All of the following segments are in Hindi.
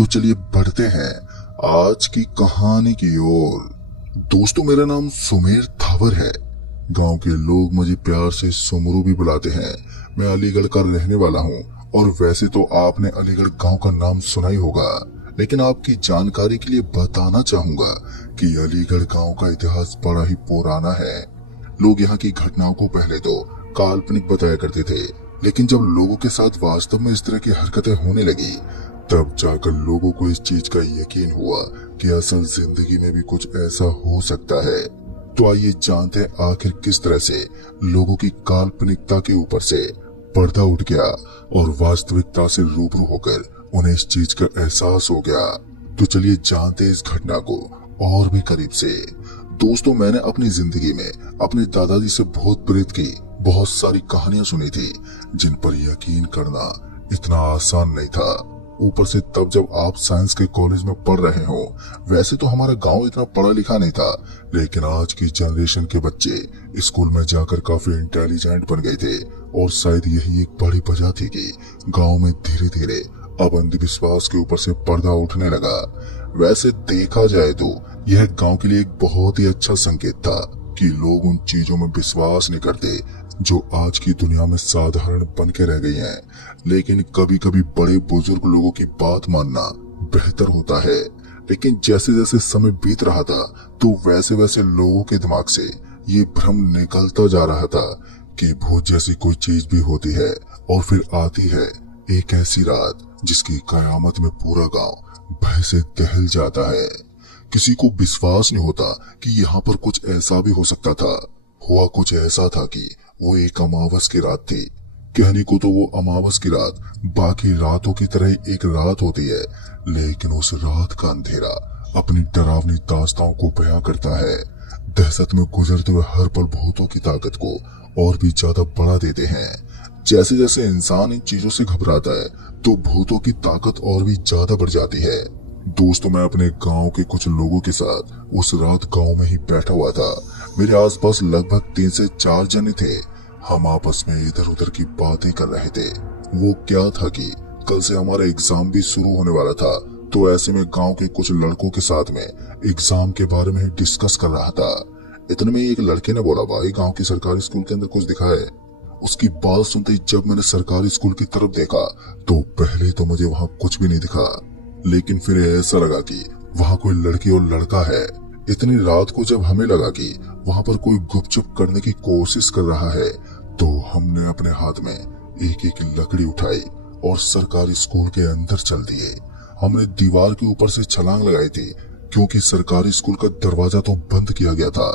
तो चलिए बढ़ते हैं आज की कहानी की ओर। दोस्तों, मेरा नाम सुमेर थावर है। गांव के लोग मुझे प्यार से सुमरू भी बुलाते हैं। मैं अलीगढ़ का रहने वाला हूं और वैसे तो आपने अलीगढ़ गांव का नाम सुना ही होगा, लेकिन आपकी जानकारी के लिए बताना चाहूंगा कि अलीगढ़ गांव का इतिहास बड़ा ही पुराना है। लोग यहाँ की घटनाओं को पहले तो काल्पनिक बताया करते थे, लेकिन जब लोगों के साथ वास्तव में इस तरह की हरकतें होने लगी, तब जाकर लोगों को इस चीज का यकीन हुआ कि असल जिंदगी में भी कुछ ऐसा हो सकता है। तो आइए जानते हैं आखिर किस तरह से लोगों की काल्पनिकता के ऊपर से पर्दा उठ गया और वास्तविकता से रूबरू होकर उन्हें इस चीज का एहसास हो गया। तो चलिए जानते हैं इस घटना को और भी करीब से। दोस्तों, मैंने अपनी जिंदगी में अपने दादाजी से भूत प्रेत की बहुत सारी कहानियां सुनी थी, जिन पर यकीन करना इतना आसान नहीं था। ऊपर से तब जब आप साइंस के कॉलेज में पढ़ रहे हो। वैसे तो हमारा गांव इतना पढ़ा लिखा नहीं था, लेकिन आज की जनरेशन के बच्चे स्कूल में जाकर काफी इंटेलिजेंट बन गए थे और शायद यही एक बड़ी वजह थी कि गांव में धीरे धीरे अब अंधविश्वास के ऊपर से पर्दा उठने लगा। वैसे देखा जाए तो यह गांव के लिए एक बहुत ही अच्छा संकेत था कि लोग उन चीजों में विश्वास नहीं करते जो आज की दुनिया में साधारण बन के रह गई हैं। लेकिन कभी कभी बड़े बुजुर्ग लोगों की बात मानना बेहतर होता है। लेकिन जैसे जैसे समय बीत रहा था, तो वैसे वैसे लोगों के दिमाग से ये भ्रम निकलता जा रहा था कि भूत जैसी कोई चीज भी होती है। और फिर आती है एक ऐसी रात जिसकी कयामत में पूरा गांव भय से दहल जाता है। किसी को विश्वास नहीं होता कि यहाँ पर कुछ ऐसा भी हो सकता था। हुआ कुछ ऐसा था कि वो एक अमावस की रात थी। कहने को तो वो अमावस की रात बाकी रातों की तरह एक रात होती है, लेकिन उस रात का अंधेरा अपनी डरावनी दास्तानों को बयां करता है। दहशत में गुजरते हुए हर पल भूतों की ताकत को और भी ज्यादा बढ़ा देते हैं। जैसे जैसे इंसान इन चीजों से घबराता है, तो भूतों की ताकत और भी ज्यादा बढ़ जाती है। दोस्तों, मैं अपने गांव के कुछ लोगों के साथ उस रात गांव में ही बैठा हुआ था। मेरे आसपास लगभग 3 से 4 जने थे। हम आपस में इधर उधर की बातें कर रहे थे। वो क्या था कि कल से हमारा एग्जाम भी शुरू होने वाला था, तो ऐसे में गांव के कुछ लड़कों के साथ में एग्जाम के बारे में डिस्कस कर रहा था। इतने में एक लड़के ने बोला, भाई गांव की सरकारी स्कूल के अंदर कुछ दिखा है। उसकी बात सुनते ही जब मैंने सरकारी स्कूल की तरफ देखा, तो पहले तो मुझे वहाँ कुछ भी नहीं दिखा, लेकिन फिर ऐसा लगा कि वहाँ कोई लड़की और लड़का है। इतनी रात को जब हमें लगा कि वहाँ पर कोई गुपचुप करने की कोशिश कर रहा है, तो हमने अपने हाथ में एक एक लकड़ी उठाई और सरकारी स्कूल के अंदर चल दिए। हमने दीवार के ऊपर से छलांग लगाई थी, क्योंकि सरकारी स्कूल का दरवाजा तो बंद किया गया था।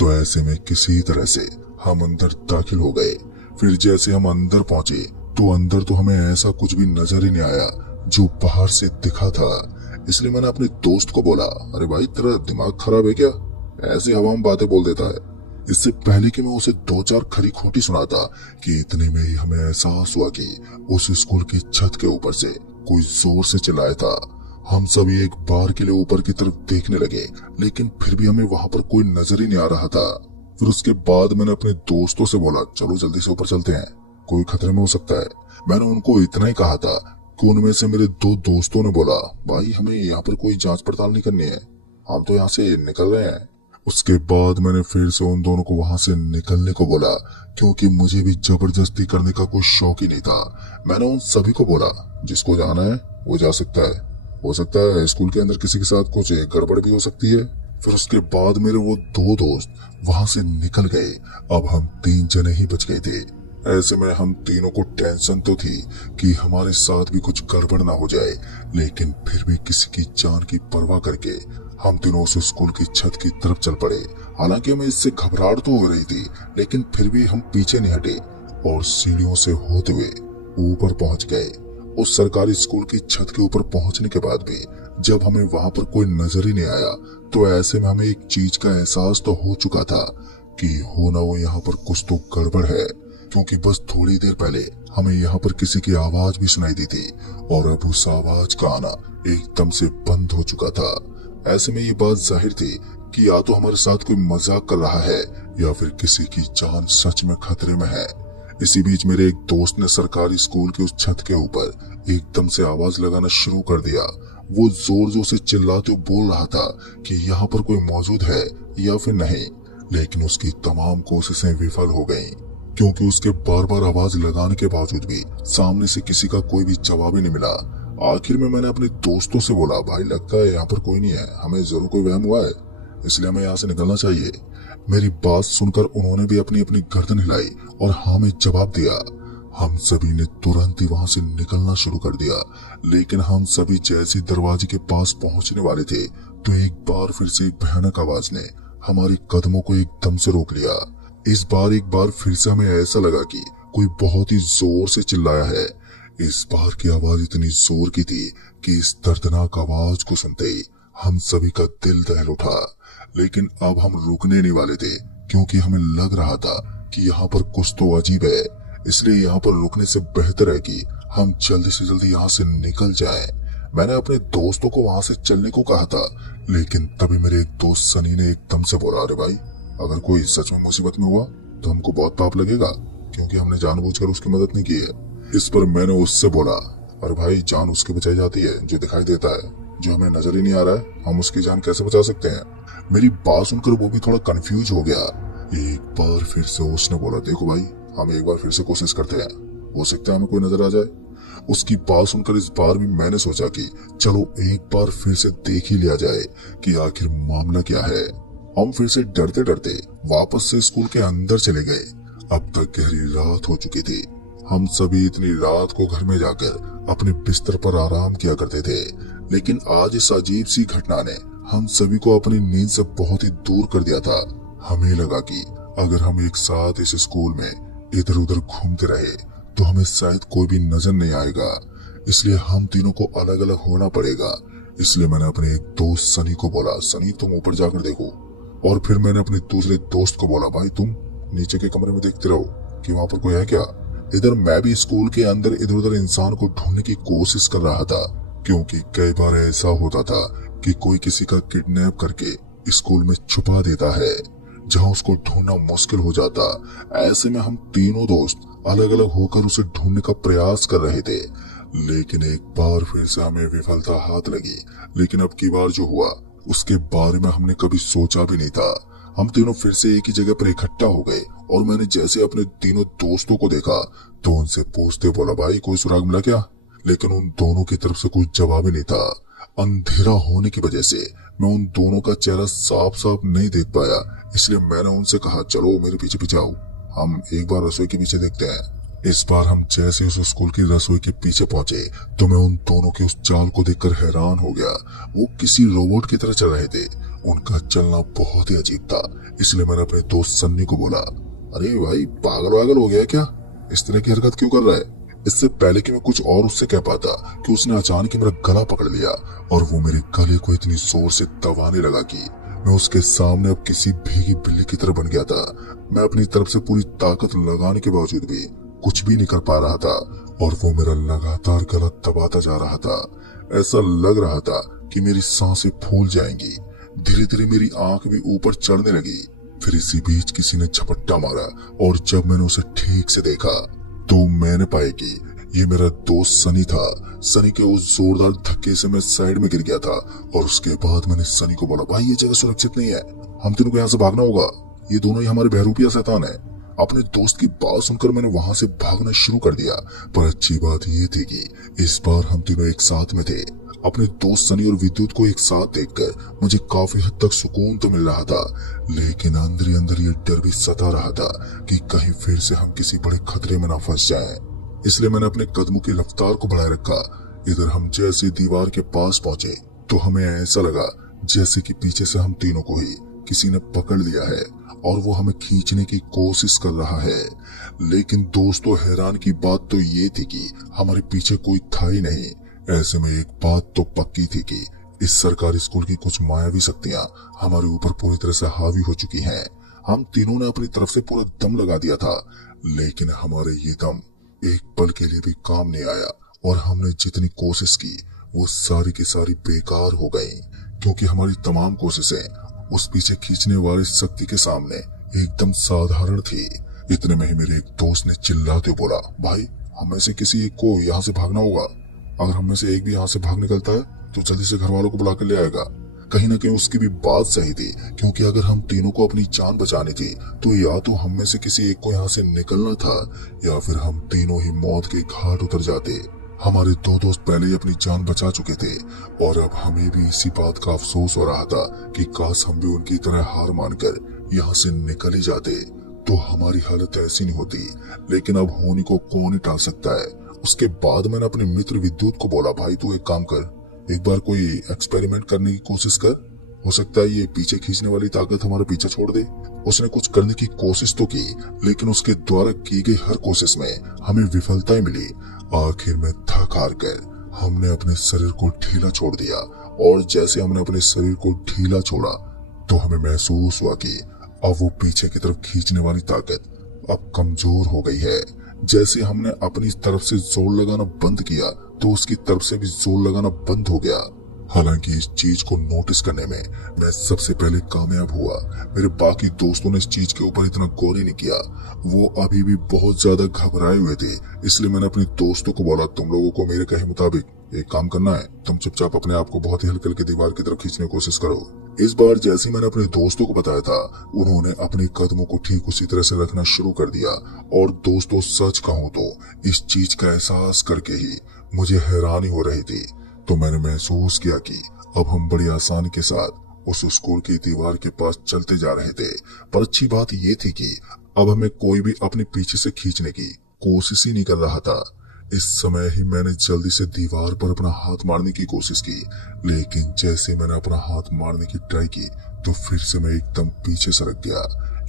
तो ऐसे में किसी तरह से हम अंदर दाखिल हो गए। फिर जैसे हम अंदर पहुंचे, तो अंदर तो हमें ऐसा कुछ भी नजर ही नहीं आया जो बाहर से दिखा था। इसलिए मैंने अपने दोस्त को बोला, अरे भाई तेरा दिमाग खराब है क्या? ऐसे हवा में बातें बोल देता है। इससे पहले कि मैं उसे 2-4 खरी खोटी सुनाता कि इतने में ही हमें एहसास हुआ कि उस स्कूल की छत के ऊपर से कोई जोर से चिल्लाया था। हम सभी एक बार के लिए ऊपर की तरफ देखने लगे, लेकिन फिर भी हमें वहां पर कोई नजर ही नहीं आ रहा था। फिर उसके बाद मैंने अपने दोस्तों से बोला, चलो जल्दी से ऊपर चलते हैं, कोई खतरे में हो सकता है। मैंने उनको इतना ही कहा था कि उनमें से मेरे 2 दोस्तों ने बोला, भाई हमें यहाँ पर कोई जांच पड़ताल नहीं करनी है, हम तो यहाँ से निकल रहे हैं। उसके बाद मैंने फिर से उन दोनों को वहां से निकलने को बोला, क्योंकि मुझे भी जबरदस्ती करने का कोई शौक ही नहीं था। मैंने उन सभी को बोला, जिसको जाना है वो जा सकता है। हो सकता है स्कूल के अंदर किसी के साथ कुछ गड़बड़ भी हो सकती है। फिर उसके बाद मेरे वो 2 दोस्त वहां से निकल गए। अब हम 3 जने ही बच गए थे। ऐसे में हम तीनों को टेंशन तो थी कि हमारे साथ भी कुछ गड़बड़ ना हो जाए, लेकिन फिर भी किसी की जान की परवाह करके हम तीनों उस स्कूल की छत की तरफ चल पड़े। हालांकि हमें इससे घबराहट तो हो रही थी, लेकिन फिर भी हम पीछे नहीं हटे और सीढ़ियों से होते हुए ऊपर पहुंच गए। उस सरकारी स्कूल की छत के ऊपर पहुंचने के बाद भी जब हमें वहां पर कोई नजर ही नहीं आया, तो ऐसे में हमें एक चीज का एहसास तो हो चुका था कि हो ना हो यहाँ पर कुछ तो गड़बड़ है, क्योंकि बस थोड़ी देर पहले हमें यहाँ पर किसी की आवाज भी सुनाई दी थी और अब उस आवाज का आना एकदम से बंद हो चुका था। ऐसे में ये बात जाहिर थी कि या तो हमारे साथ कोई मजाक कर रहा है या फिर किसी की जान सच में खतरे में है। इसी बीच मेरे एक दोस्त ने सरकारी स्कूल की उस छत के ऊपर एकदम से आवाज लगाना शुरू कर दिया। वो जोर जोर से चिल्लाते हुए बोल रहा था कि यहाँ पर कोई मौजूद है या फिर नहीं, लेकिन उसकी तमाम कोशिशें विफल हो गईं, क्योंकि उसके बार बार आवाज लगाने के बावजूद भी सामने से किसी का कोई भी जवाब ही नहीं मिला। आखिर में मैंने अपने दोस्तों से बोला, भाई लगता है यहाँ पर कोई नहीं है, हमें जरूर कोई वहम हुआ है, इसलिए हमें यहाँ से निकलना चाहिए। मेरी बात सुनकर उन्होंने भी अपनी अपनी गर्दन हिलाई और हाँ में जवाब दिया। हम सभी ने तुरंत ही वहां से निकलना शुरू कर दिया, लेकिन हम सभी जैसे दरवाजे के पास पहुंचने वाले थे तो एक बार फिर से एक भयानक आवाज ने हमारे कदमों को एकदम से रोक लिया। इस बार एक बार फिर से हमें ऐसा लगा कि कोई बहुत ही जोर से चिल्लाया है। इस बार की आवाज इतनी जोर की थी कि इस दर्दनाक आवाज को सुनते ही हम सभी का दिल दहल उठा। लेकिन अब हम रुकने नहीं वाले थे, क्योंकि हमें लग रहा था कि यहाँ पर कुछ तो अजीब है, इसलिए यहाँ पर रुकने से बेहतर है कि हम जल्दी से जल्दी यहाँ से निकल जाएं। मैंने अपने दोस्तों को वहां से चलने को कहा था, लेकिन तभी मेरे एक दोस्त सनी ने एकदम से बोला, अरे भाई, अगर कोई सच में मुसीबत में हुआ तो हमको बहुत पाप लगेगा, क्योंकि हमने जानबूझकर उसकी मदद नहीं की है। इस पर मैंने उससे बोला, अरे भाई, जान उसकी बचाई जाती है जो दिखाई देता है, जो हमें नजर ही नहीं आ रहा है, हम उसकी जान कैसे बचा सकते हैं। मेरी बात सुनकर वो भी थोड़ा कंफ्यूज हो गया। एक बार फिर से उसने बोला, देखो भाई, हम एक बार फिर से कोशिश करते हैं, हो सकता है हमें कोई नजर आ जाए। उसकी बात सुनकर इस बार भी मैंने सोचा कि चलो एक बार फिर से देख ही लिया जाए कि आखिर मामला क्या है। हम फिर से डरते डरते वापस से स्कूल के अंदर चले गए। अब तक गहरी रात हो चुकी थी। हम सभी इतनी रात को घर में जाकर अपने बिस्तर पर आराम किया करते थे, लेकिन आज इस अजीब सी घटना ने हम सभी को अपनी नींद से बहुत ही दूर कर दिया था। हमें लगा कि अगर हम एक साथ इस स्कूल में इधर उधर घूमते रहे तो हमें शायद कोई भी नजर नहीं आएगा, इसलिए हम तीनों को अलग अलग होना पड़ेगा। इसलिए मैंने अपने एक दोस्त सनी को बोला, सनी तुम ऊपर जाकर देखो। और फिर मैंने अपने दूसरे दोस्त को बोला, भाई तुम नीचे के कमरे में देखते रहो कि वहाँ पर कोई है क्या। इधर मैं भी स्कूल के अंदर इधर उधर इंसान को ढूंढने की कोशिश कर रहा था, क्योंकि कई बार ऐसा होता था कि कोई किसी का किडनैप करके स्कूल में छुपा देता है, जहां उसको ढूंढना मुश्किल हो जाता। ऐसे में हम तीनों दोस्त अलग अलग होकर उसे ढूंढने का प्रयास कर रहे थे, लेकिन एक बार फिर से हमें विफलता हाथ लगी। लेकिन अब की बार जो हुआ उसके बारे में हमने कभी सोचा भी नहीं था। हम तीनों फिर से एक ही जगह पर इकट्ठा हो गए और मैंने जैसे अपने तीनों दोस्तों को देखा तो उनसे पूछते बोला, भाई कोई सुराग मिला क्या। लेकिन उन दोनों की तरफ से कोई जवाब ही नहीं था। अंधेरा होने की वजह से मैं उन दोनों का चेहरा साफ साफ नहीं देख पाया, इसलिए मैंने उनसे कहा, चलो मेरे पीछे पीछे आओ, हम एक बार रसोई के पीछे देखते हैं। इस बार हम जैसे उस स्कूल की रसोई के पीछे पहुंचे तो मैं उन दोनों के उस चाल को देखकर हैरान हो गया। वो किसी रोबोट की तरह चल रहे थे। उनका चलना बहुत ही अजीब था, इसलिए मैंने अपने दोस्त सन्नी को बोला, अरे भाई पागल वागल हो गया क्या, इस तरह की हरकत क्यों कर रहा है। इससे पहले कि मैं कुछ और उससे कह पाता कि उसने अचानक ही मेरा गला पकड़ लिया और वो मेरे गले को इतनी जोर से दबाने लगा कि मैं उसके सामने अब किसी भीगी बिल्ली की तरह बन गया था। मैं अपनी तरफ से पूरी ताकत लगाने के बावजूद भी कुछ भी नहीं कर पा रहा था और वो मेरा लगातार गला दबाता जा रहा था। ऐसा लग रहा था कि मेरी सांसें फूल जाएंगी। धीरे धीरे मेरी आंख भी ऊपर चढ़ने लगी। फिर इसी बीच किसी ने झपट्टा मारा और जब मैंने उसे ठीक से देखा तो मैंने पाया कि ये मेरा दोस्त सनी था। सनी के उस जोरदार धक्के से मैं साइड में गिर गया था और उसके बाद मैंने सनी को बोला, भाई ये जगह सुरक्षित नहीं है, हम तीनों को यहाँ से भागना होगा, ये दोनों ही हमारे बहरूपिया शैतान है। अपने दोस्त की बात सुनकर मैंने वहां से भागना शुरू कर दिया, पर अच्छी बात ये थी कि इस बार हम तीनों एक साथ में थे। अपने दोस्त सनी और विद्युत को एक साथ देखकर मुझे काफी हद तक सुकून तो मिल रहा था, लेकिन अंदर ही अंदर ये डर भी सता रहा था कि कहीं फिर से हम किसी बड़े खतरे में ना फंस जाएं। इसलिए मैंने अपने कदमों की रफ्तार को बढ़ाए रखा। इधर हम जैसे दीवार के पास पहुंचे तो हमें ऐसा लगा जैसे कि पीछे से हम तीनों को ही किसी ने पकड़ लिया है और वो हमें खींचने की कोशिश कर रहा है। लेकिन दोस्तों, हैरान की बात तो ये थी कि हमारे पीछे कोई था ही नहीं। ऐसे में एक बात तो पक्की थी कि इस सरकारी स्कूल की कुछ मायावी शक्तियां हमारे ऊपर पूरी तरह से हावी हो चुकी हैं। हम तीनों ने अपनी तरफ से पूरा दम लगा दिया था, लेकिन हमारे ये दम एक पल के लिए भी काम नहीं आया और हमने जितनी कोशिश की वो सारी की सारी बेकार हो गई, क्योंकि हमारी तमाम कोशिशें उस पीछे खींचने वाली शक्ति के सामने एकदम साधारण थी। इतने में ही मेरे एक दोस्त ने चिल्लाते बोला, भाई हमें से किसी एक को यहाँ से भागना होगा, अगर हमें से एक भी यहाँ से भाग निकलता है तो जल्दी से घर वालों को बुला कर ले आएगा। कहीं ना कहीं उसकी भी बात सही थी, क्योंकि अगर हम तीनों को अपनी जान बचानी थी तो या तो हम में से किसी एक को यहाँ से निकलना था या फिर हम तीनों ही मौत के घाट उतर जाते। हमारे दो दोस्त पहले ही अपनी जान बचा चुके थे और अब हमें भी इसी बात का अफसोस हो रहा था कि काश हम भी उनकी तरह हार मानकर यहाँ से निकल ही जाते तो हमारी हालत ऐसी नहीं होती। लेकिन अब होने को कौन ही टाल सकता है। उसके बाद मैंने अपने मित्र विद्युत को बोला, भाई तू एक काम कर, एक बार कोई एक्सपेरिमेंट करने की कोशिश कर, हो सकता है ये पीछे खींचने वाली ताकत हमारा पीछा छोड़ दे। उसने कुछ करने की कोशिश तो की, लेकिन उसके द्वारा की गई हर कोशिश में हमें विफलता ही मिली। आखिर में थक हार कर हमने अपने शरीर को ढीला छोड़ दिया और जैसे हमने अपने शरीर को ढीला छोड़ा तो हमें महसूस हुआ कि अब वो पीछे की तरफ खींचने वाली ताकत अब कमजोर हो गई है। जैसे हमने अपनी तरफ से जोर लगाना बंद किया तो उसकी तरफ से भी जोर लगाना बंद हो गया। हालांकि इस चीज को नोटिस करने में मैं सबसे पहले कामयाब हुआ। मेरे बाकी दोस्तों ने इस चीज के ऊपर इतना गौर ही नहीं किया। वो अभी भी बहुत ज्यादा घबराए हुए थे, इसलिए मैंने अपने दोस्तों को बोला, तुम लोगों को मेरे कहे मुताबिक एक काम करना है, तुम चुपचाप अपने आप को बहुत ही हल्के हल्के दीवार की तरफ खींचने की कोशिश करो। इस बार जैसे मैंने अपने दोस्तों को बताया था, उन्होंने अपने कदमों को ठीक उसी तरह से रखना शुरू कर दिया। और दोस्तों सच कहूं तो इस चीज का एहसास करके ही मुझे हैरानी हो रही थी। तो मैंने महसूस किया कि अब हम बड़ी आसानी के साथ उस स्कूल की दीवार के पास चलते जा रहे थे। पर अच्छी बात यह थी कि अब हमें कोई भी अपने पीछे से खींचने की कोशिश ही नहीं कर रहा था। इस समय ही मैंने जल्दी से दीवार पर अपना हाथ मारने की कोशिश की, लेकिन जैसे मैंने अपना हाथ मारने की ट्राई की तो फिर से मैं एकदम पीछे सरक गया।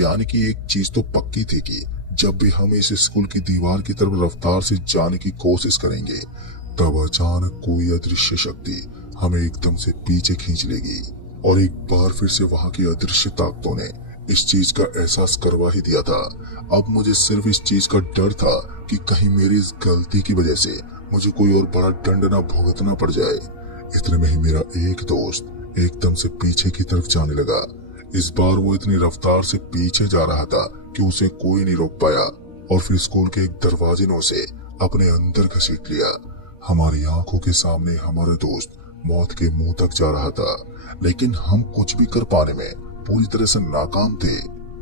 यानी कि एक चीज तो पक्की थी कि जब भी हम इस स्कूल की दीवार की तरफ रफ्तार से जाने की कोशिश करेंगे तब अचानक कोई अदृश्य शक्ति हमें एकदम से पीछे खींच लेगी। और एक बार फिर से वहां की अदृश्य ताकतों ने इस चीज का एहसास करवा ही दिया था। अब मुझे सिर्फ इस चीज का डर था कि कहीं मेरी इस गलती की वजह से मुझे कोई और बड़ा दंड ना भुगतना पड़ जाए। इतने में ही मेरा एक दोस्त एकदम से पीछे की तरफ जाने लगा। इस बार वो इतनी रफ्तार से पीछे जा रहा था कि उसे कोई नहीं रोक पाया और फिर स्कूल के एक दरवाजे ने उसे अपने अंदर घसीट लिया। हमारी आंखों के सामने हमारा दोस्त मौत के मुंह तक जा रहा था, लेकिन हम कुछ भी कर पाने में पूरी तरह से नाकाम थे।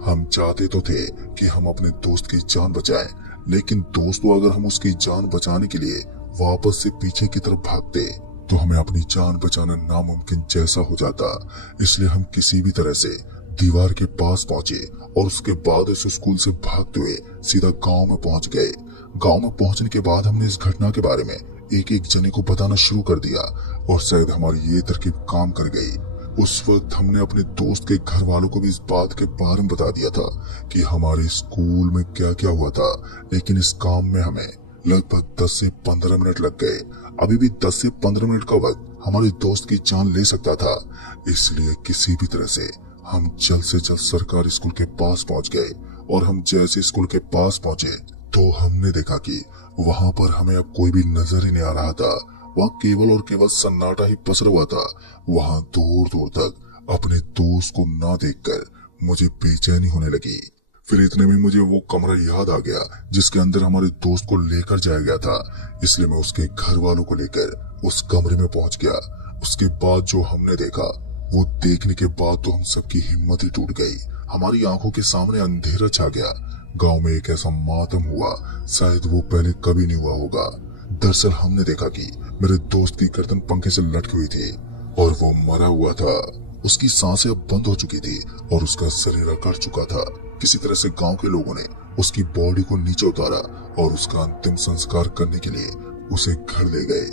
हम चाहते तो थे कि हम अपने दोस्त की जान बचाएं, लेकिन दोस्तों अगर हम उसकी जान बचाने के लिए वापस से पीछे की तरफ भागते तो हमें अपनी जान बचाना नामुमकिन जैसा हो जाता। इसलिए हम किसी भी तरह से दीवार के पास पहुंचे और उसके बाद इस स्कूल से भागते हुए सीधा गांव में पहुंच गए। गांव में पहुंचने के बाद हमने इस घटना के बारे में एक एक जने को बताना शुरू कर दिया और शायद हमारी ये तरकीब काम कर गई। उस वक्त हमने अपने दोस्त के घर वालों को भी इस बात के बारे में बता दिया था कि हमारे स्कूल में क्या क्या हुआ था, लेकिन इस काम में हमें लगभग 10 से 15 मिनट लग गए। अभी भी 10 से 15 मिनट का वक्त हमारे दोस्त की जान ले सकता था। इसलिए किसी भी तरह से हम जल्द से जल्द सरकारी स्कूल के पास पहुंच गए और हम जैसे स्कूल के पास पहुंचे तो हमने देखा कि वहां पर हमें अब कोई भी नजर ही नहीं आ रहा था। वहां केवल और केवल सन्नाटा ही पसरा हुआ था। वहां दूर दूर तक अपने दोस्त को ना देखकर मुझे बेचैनी होने लगी। फिर इतने में मुझे वो कमरा याद आ गया जिसके अंदर हमारे दोस्त को लेकर जाया गया था। इसलिए मैं उसके घर वालों को लेकर उस कमरे में पहुंच गया। उसके बाद जो हमने देखा वो देखने के बाद तो हम सबकी हिम्मत ही टूट गई। हमारी आंखों के सामने अंधेरा छा गया। गांव में एक ऐसा मातम हुआ शायद वो पहले कभी नहीं हुआ होगा। दरअसल हमने देखा कि मेरे दोस्त की गर्दन पंखे से लटकी हुई थी और वो मरा हुआ था। उसकी सांसें अब बंद हो चुकी थी और उसका शरीर अकड़ चुका था। किसी तरह से गांव के लोगों ने उसकी बॉडी को नीचे उतारा और उसका अंतिम संस्कार करने के लिए उसे घर ले गए।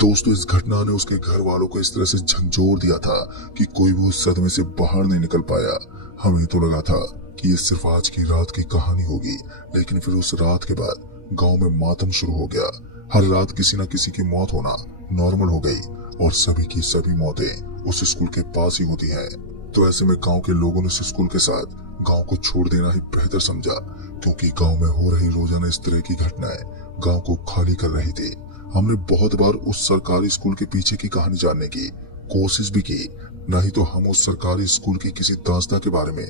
दोस्तों इस घटना ने उसके घर वालों को इस तरह से झंझोर दिया था कि कोई भी उस सदमे से बाहर नहीं निकल पाया। हमें तो लगा था कि ये सिर्फ आज की रात की कहानी होगी, लेकिन फिर उस रात के बाद गांव में मातम शुरू हो गया। हर रात किसी न किसी की मौत होना नॉर्मल हो गई और सभी की सभी मौतें उस स्कूल के पास ही होती हैं। तो ऐसे में गांव के लोगों ने उस स्कूल के साथ गांव को छोड़ देना ही बेहतर समझा, क्योंकि गांव में हो रही रोजाना इस तरह की घटनाएं गांव को खाली कर रही थी। हमने बहुत बार उस सरकारी स्कूल के पीछे की कहानी जानने की कोशिश भी की, नहीं तो हम उस सरकारी स्कूल की किसी दास्ता के बारे में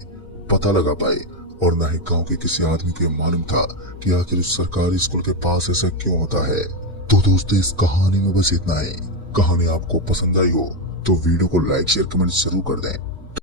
पता लगा पाए और न ही गांव के किसी आदमी को मालूम था कि आखिर उस सरकारी स्कूल के पास ऐसा क्यों होता है। तो दोस्तों इस कहानी में बस इतना ही। कहानी आपको पसंद आई हो तो वीडियो को लाइक शेयर कमेंट जरूर कर दें।